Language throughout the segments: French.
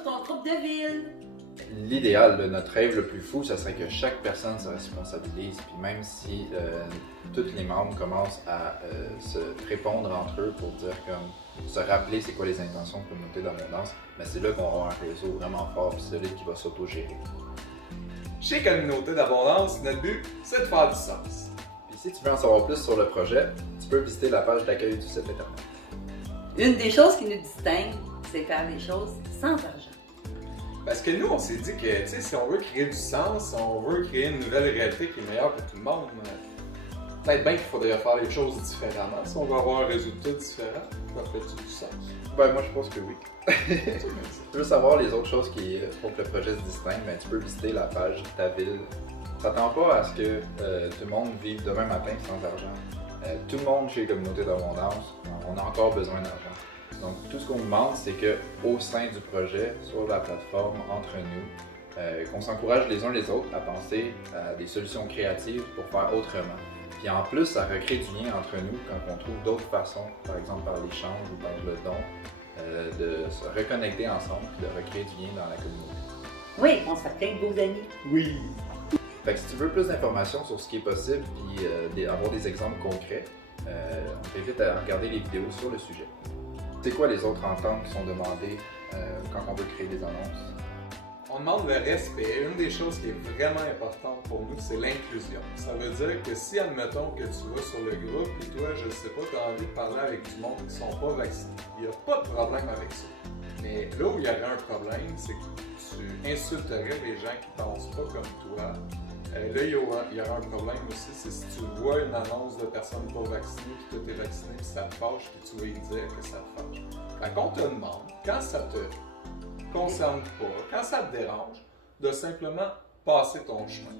sur ton groupe de ville. L'idéal, notre rêve le plus fou, ça serait que chaque personne se responsabilise, puis même si tous les membres commencent à se répondre entre eux pour dire comme se rappeler c'est quoi les intentions de communauté d'abondance, mais c'est là qu'on va avoir un réseau vraiment fort et solide qui va s'auto-gérer. Chez Communauté d'abondance, notre but, c'est de faire du sens. Puis si tu veux en savoir plus sur le projet, tu peux visiter la page d'accueil du site internet. Une des choses qui nous distingue, c'est faire les choses sans argent. Parce que nous, on s'est dit que, tu sais, si on veut créer du sens, si on veut créer une nouvelle réalité qui est meilleure pour tout le monde, peut-être bien qu'il faudrait faire les choses différemment. Si on veut avoir un résultat différent, ça fait du sens. Ben moi je pense que oui. Si tu veux savoir les autres choses qui font que le projet se distingue, ben, tu peux visiter la page Ta Ville. On s'attend pas à ce que tout le monde vive demain matin sans argent. Tout le monde chez Communauté d'abondance, on a encore besoin d'argent. Donc, tout ce qu'on demande, c'est qu'au sein du projet, sur la plateforme, entre nous, qu'on s'encourage les uns les autres à penser à des solutions créatives pour faire autrement. Puis en plus, ça recrée du lien entre nous quand on trouve d'autres façons, par exemple par l'échange ou par le don, de se reconnecter ensemble et de recréer du lien dans la communauté. Oui, on se fait plein de beaux amis. Oui! Fait que si tu veux plus d'informations sur ce qui est possible et avoir des exemples concrets, on t'invite à regarder les vidéos sur le sujet. C'est quoi les autres ententes qui sont demandées quand on veut créer des annonces? On demande le respect. Une des choses qui est vraiment importante pour nous, c'est l'inclusion. Ça veut dire que si, admettons, que tu vas sur le groupe et toi, je sais pas, tu as envie de parler avec du monde qui ne sont pas vaccinés, il n'y a pas de problème avec ça. Mais là où il y aurait un problème, c'est que tu insulterais les gens qui ne pensent pas comme toi. Là, il y aura un problème aussi, c'est si tu vois une annonce de personnes pas vaccinées, puis toi t'es vacciné, puis ça te fâche, puis tu vas lui dire que ça te fâche. Fait qu'on te demande, quand ça te concerne pas, quand ça te dérange, de simplement passer ton chemin.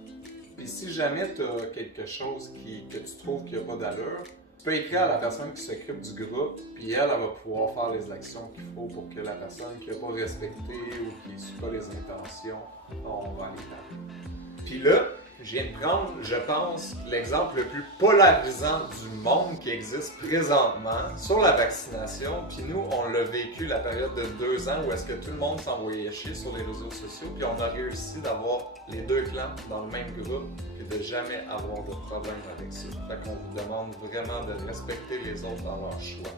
Puis si jamais tu as quelque chose que tu trouves qu'il n'y a pas d'allure, tu peux écrire à la personne qui s'occupe du groupe, puis elle va pouvoir faire les actions qu'il faut pour que la personne qui n'a pas respecté ou qui ne suit pas les intentions, on va aller là. Puis là, je viens de prendre, je pense, l'exemple le plus polarisant du monde qui existe présentement sur la vaccination. Puis nous, on l'a vécu la période de 2 ans où est-ce que tout le monde s'envoyait chier sur les réseaux sociaux. Puis on a réussi d'avoir les deux clans dans le même groupe et de jamais avoir de problème avec ça. Fait qu'on vous demande vraiment de respecter les autres dans leur choix.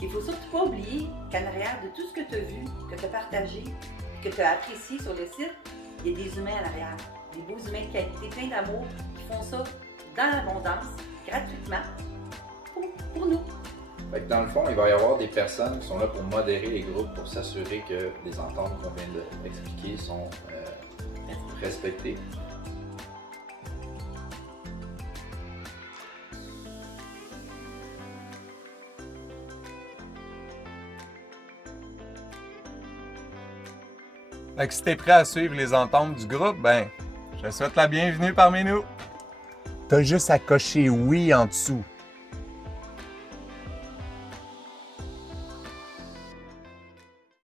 Il faut surtout pas oublier qu'en arrière de tout ce que tu as vu, que tu as partagé, que tu as apprécié sur le site, il y a des humains en arrière. Des beaux humains de qualité, plein d'amour, qui font ça dans l'abondance, gratuitement, pour nous. Fait que dans le fond, il va y avoir des personnes qui sont là pour modérer les groupes, pour s'assurer que les ententes qu'on vient d'expliquer sont respectées. Fait que si t'es prêt à suivre les ententes du groupe, ben, je te souhaite la bienvenue parmi nous. T'as juste à cocher oui en dessous.